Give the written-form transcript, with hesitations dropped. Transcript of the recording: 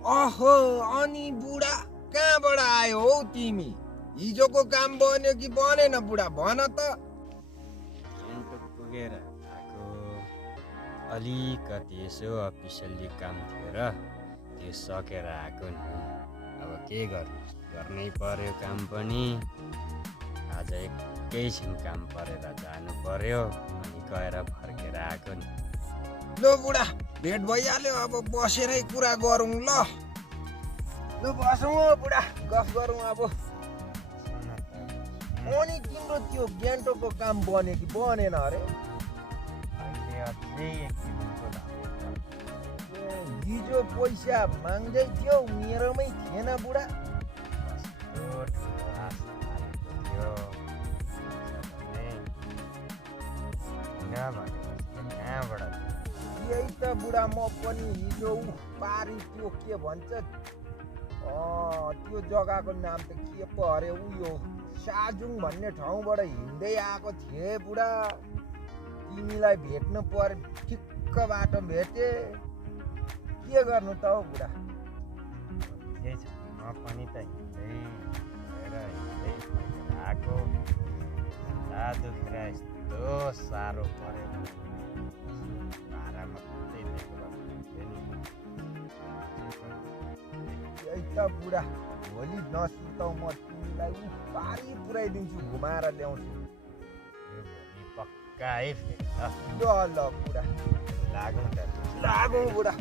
अहो अनि बुढा कहाँबाट आयो हौ तिमी? हिजोको काम बन्यो कि बनेन बुढा भन त। गान्तोक पुगेर आएको अलिकति यसो अफिसियली काम थियो र त्यो सकेर आएको नि। अब के गर्नै पर्यो काम पनि। आज एकैछिन काम परेर जानु पर्यो अनि गएर फर्केर आएको नि। ल बुढा भेट भइहाल्यो, अब बसेरै कुरा गरौँ ल। ल बसौँ हो बुढा, गफ गरौँ अब। अनि तिम्रो त्यो गान्तोकको काम बन्यो कि बनेन अरे? अहिले अझै एक दिनको हिजो पैसा माग्दै थियो, मेरोमै थिएन बुढा। यही त बुढा म पनि हिजो पारी त्यो के भन्छ त्यो जग्गाको नाम त के पो अरे, उयो साजुङ भन्ने ठाउँबाट हिँड्दै आएको थिएँ बुढा। तिमीलाई भेट्नु पर्यो, ठिक्क बाटो भेटे। के गर्नु त हौ बुढा? म पनि त हिँड्दै आएको दुखेर यस्तो साह्रो पऱ्यो। यही त बुढा, भोलि नसुर्ताउ, म तिमीलाई पारी पुऱ्याइदिन्छु, घुमाएर ल्याउँछु। पक्का है फेरि ल ल बुढा, लागौँ लागौँ बुढा।